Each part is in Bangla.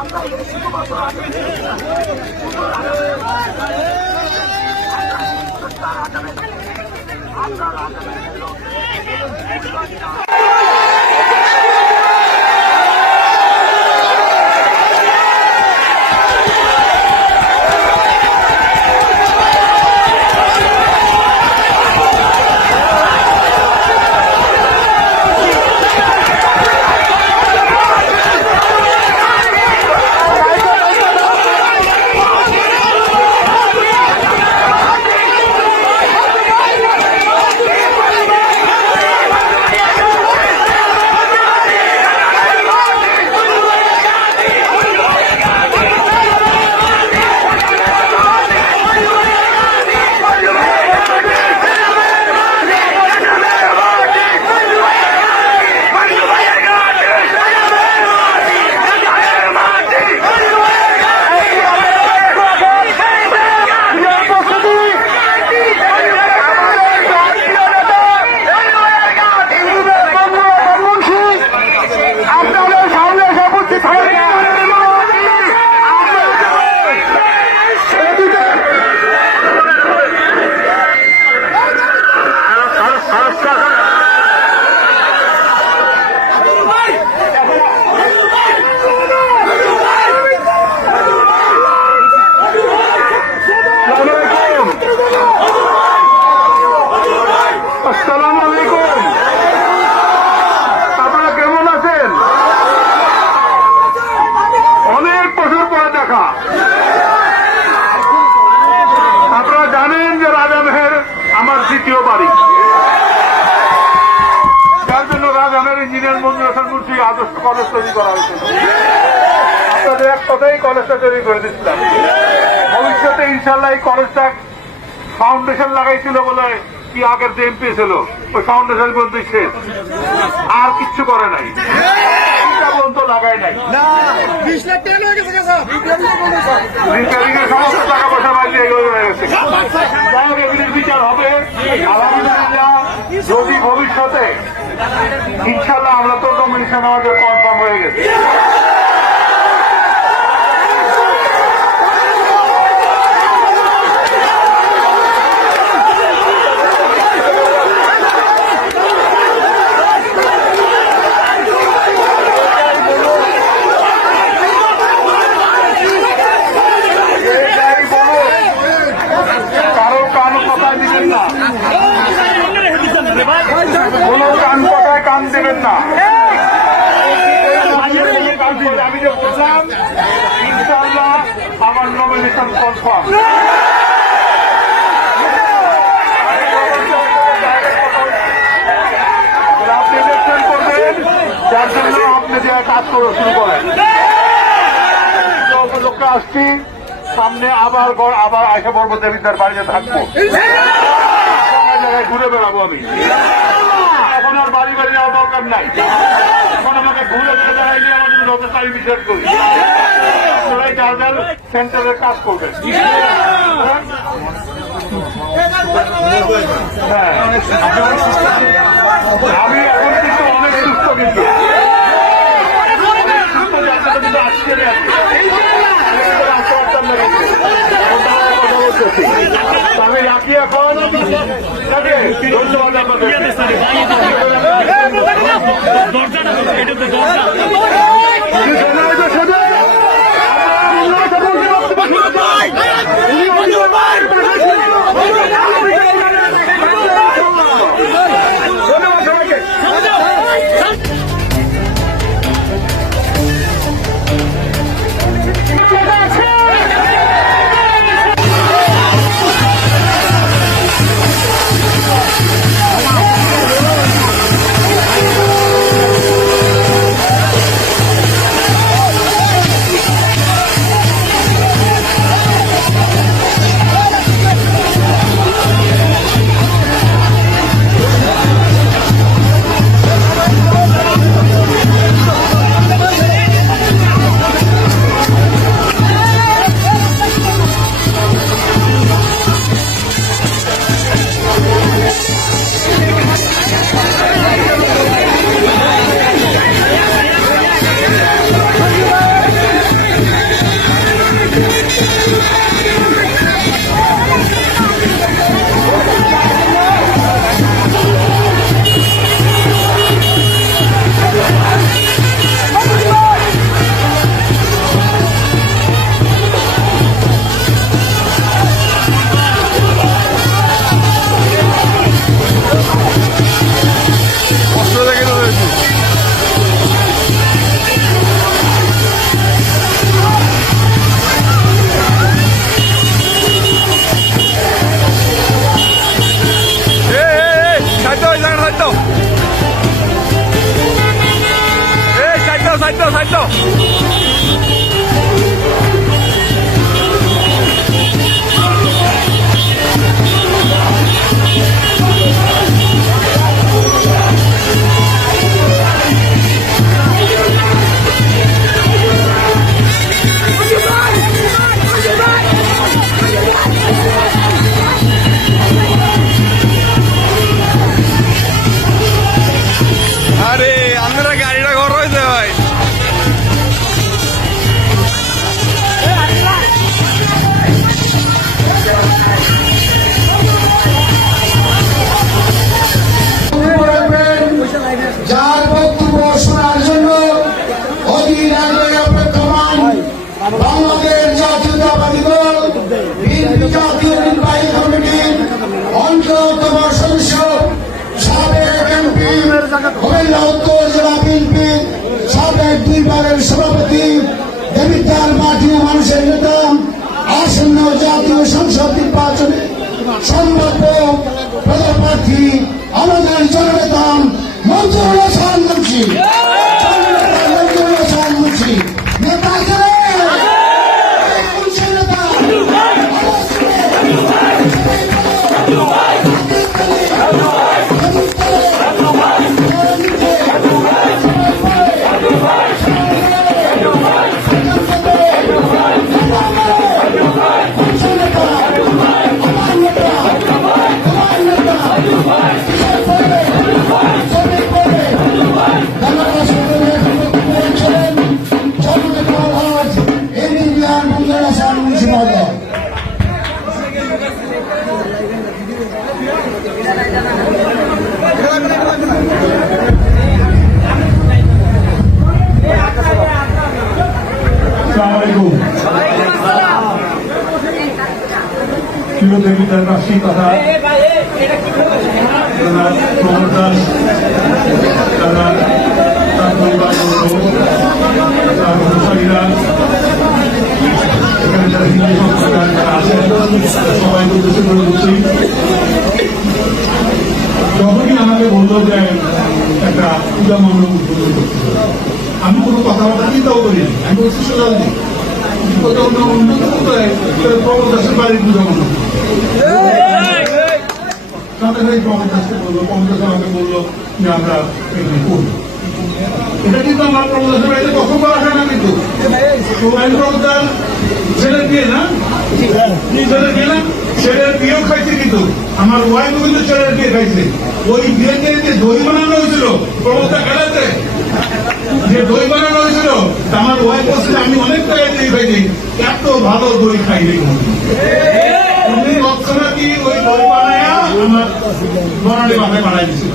আমরা শুধুমাত্র দ্বিতীয় বাড়ি, যার জন্য রাজধানীর ইঞ্জিনিয়ার মঞ্জুর হাসান মুন্সি আদর্শ কলেজ তৈরি করা হয়েছিল। আপনাদের এক কথাই কলেজটা তৈরি করে দিচ্ছিলাম। ভবিষ্যতে ইনশাল্লাহ এই কলেজটা ফাউন্ডেশন লাগাইছিল বলে কি আগের যে এমপি ছিল ওই ফাউন্ডেশন পর্যন্ত শেষ, আর কিচ্ছু করে নাই, পর্যন্ত লাগাই নাই। সমস্ত টাকা পয়সা বাইরে হয়ে গেছে। বিচার হবে আলহামদুলিল্লাহ। যদি ভবিষ্যতে ইনশাল্লাহ আমরা তো কমিশন আমাদের কনফার্ম হয়ে গেছে। কোন কান কথায় কান দেবেন না। আমি যে বললাম ইনশাআল্লাহ আমার নমিনেশন কনফার্ম। আপনি ইলেকশন করবেন, যার জন্য আপনি যে কাজ করে শুরু করেন। লোককে আসছি, সামনে আবার আয়সা পর্বত দেবীদের বাড়িতে থাকবো, জায়গায় ঘুরে বেড়াবো আমি। এখন আর বাড়ি বাড়ি যাওয়ার দরকার নাই। এখন আমাকে ঘুরে জায়গায় নিয়ে আমাদের নতুন বিচার করি। আপনারাই যার যার সেন্টারের কাজ করবেন। আমি এখন কিন্তু অনেক সুস্থ, কিন্তু আজকে আমি রাখি এখন। ধন্যবাদ সাইড দাও। আরে আপনারা গাড়িটা ঘর হয়েছে ভাই। যার বক্তব্য শোনার জন্য অধীর আগ্রহে অপেক্ষমান বাংলাদেশ জাতীয়তাবাদী দল বিএনপি জাতীয় নির্বাহী কমিটির অন্যতম সদস্য সাবেক এমপি কুমিল্লা উত্তর জেলা বিএনপি সাবেক দুইবারের সভাপতি দেবিদ্বার মাটি ও মানুষের নেতা আসন্ন জাতীয় সংসদ নির্বাচনে সম্ভাব্য পদপ্রার্থী আমাদের জননেতা মঞ্জুরুল হাসান মুন্সি নেতা দেবিদ্বারবাসী তথা প্রমোদ দাস তারা তার পরিবার তার অনুসারীরা এখানে যারা হিন্দু সম্প্রদায় যারা আছেন সবাই উদ্দেশ্য করে বলছি, যখনই আমাকে বললো যে একটা পূজা মণ্ডপ উদ্বোধন করতে, আমি কোনো কথাবার্তা চিন্তাও করিনি। আমি বলছি সোজালি প্রমোদ দাসের বাড়ির পূজা মণ্ডপ প্রমোদ দাসকে বললো, প্রমোদ দাস আমাকে বললো যে আমরা এখানে করবো। এটা কিন্তু আমার প্রমোদ দাসের বাড়িতে কখন করা হয় না, কিন্তু প্রমোদ দাস ছেলের বিয়ে না, ছেলের বিয়ে না, ছেলের বিয়েও খাইছে, কিন্তু আমার ওয়াইফও কিন্তু ছেলের বিয়ে খাইছে। ওই বিয়েতে যে দই বানানো হয়েছিল প্রমোদটা খেলাতে, যে দই বানানো হয়েছিল আমার ওয়াইফ বলছে আমি অনেক টাকায় দই খাইছি, এত ভালো দই খাইনি তুমি অপশনা কি ওই দই বানায় আমার বনানি বাসায় বানাই দিছিল।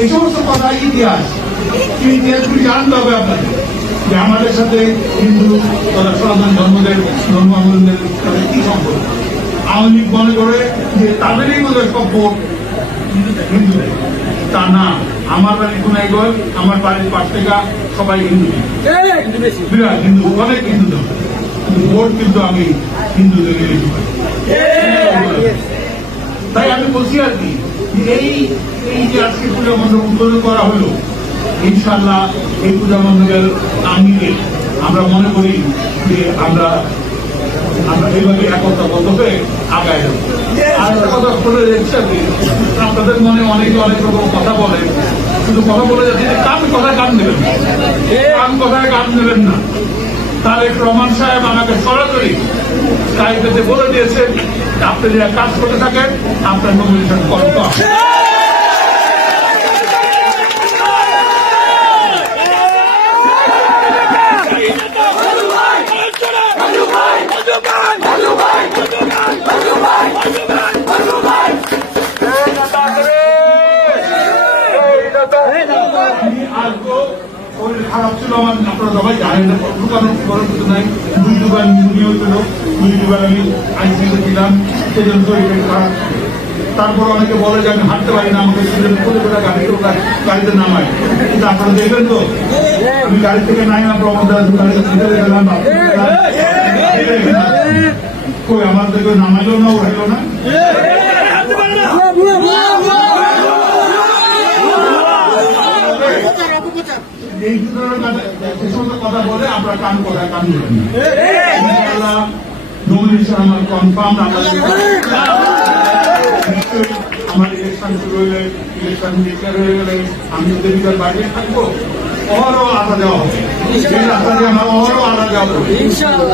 এই সমস্ত কথা ইতিহাস, ইতিহাসগুলি জানতে হবে আপনাকে, যে আমাদের সাথে হিন্দু তথা সনাতন ধর্মাবলম্বীদের সাথে কি সম্পর্ক। আওয়ামী লীগ মনে করে যে তাদেরই মধ্যে সব ভোট হিন্দুদের, তা না। আমার বাড়ি কোনাইগঞ্জ, আমার বাড়ির পাশ থেকে সবাই হিন্দু, বিরাট হিন্দু, অনেক হিন্দু ধর্ম, কিন্তু ভোট কিন্তু আমি হিন্দুদের বেশি পাই। তাই আমি বলছি আর কি, এই যে আজকে পূজা মণ্ডপ উদ্বোধন করা হলো, ইনশাল্লাহ এই পূজা মণ্ডপের আঙ্গিকে আমরা মনে করি যে আমরা এইভাবে একতাবদ্ধ হয়ে আগায় যাবো। আর একটা কথা বলে যাচ্ছে আর কি, আপনাদের মনে অনেকে অনেক রকম কথা বলে, শুধু কথা বলে যাচ্ছে যে কথায় কান নেবেন না, কথায় কান নেবেন না। তারেক রহমান সাহেব আমাকে সরাসরি স্কাইপেতে বলে দিয়েছেন আপনি যারা কাজ করে থাকেন আপনার নমিনেশন করতে হবে। শরীর খারাপ ছিল আমার, আপনারা সবাই জানেন, দোকানের করার কিছু নাই, 2 নিউমোনিয়া হয়েছিল, 2 আমি আইসিইউতে ছিলাম, সেজন্য শরীরের খারাপ। তারপর অনেকে বলে যে আমি হাঁটতে পারি না, আমাকে গাড়িতে নামাই, কিন্তু আপনারা দেখবেন তো আমি গাড়ি থেকে নাই না, প্রমোদ দাস গাড়িতে ভিতরে গেলাম, কই আমার থেকে নামাইলো না, উঠাইলো না। এই ধরনের যে সমস্ত কথা বলে আমরা কান করায় কান ধরেন না। ইনশাআল্লাহ নমিনেশন আমার কনফার্ম। নিশ্চয়ই আমার ইলেকশন শুরু হলে, ইলেকশন ডিক্লেয়ার হয়ে গেলে আমি যদি বিকাল বাইরে থাকবো, ওরও আশা দেওয়া হবে। সেই আশা দিয়ে আমার ওরও আশা দেওয়া হবে।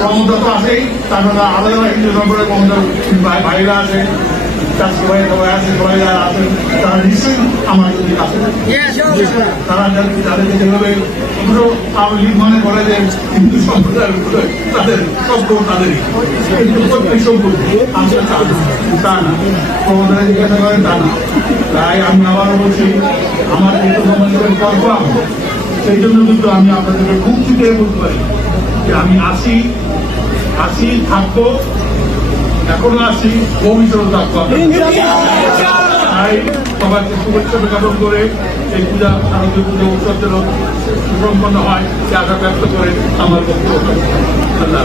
ক্ষমতা তো আছেই, তারপরে আলাদা হিন্দু সম্পর্কে ক্ষমতার ভাইরা আছে, চাষি ভাই সবাই আছে, সবাই যারা আছেন তারা নিশ্চয়ই আমার যদি আছে। তারা যাদেরকে যেভাবে আওয়ামী লীগ মনে করে যে হিন্দু সম্প্রদায়ের উপরে তাদের সভ্য তাদেরই, কিন্তু প্রত্যেক সভ্য আসলে তা না, ক্ষমতা জিজ্ঞাসা করে তা না। তাই আমি আবারও বলছি, আমার যেহেতু সমাজের কনফার্ম, সেই জন্য কিন্তু আমি আপনাদেরকে খুব থেকে বলতে পারি যে আমি আসি থাকবো, এখনো আসি, ভবিষ্যতে থাকবো। তাই সবাইকে শুভেচ্ছা জ্ঞাপন করে এই পূজা, শারদীয় পুজো উৎসব যেন সুসম্পন্ন হয় সে আশা ব্যক্ত করে আমার বক্তব্য। আল্লাহ।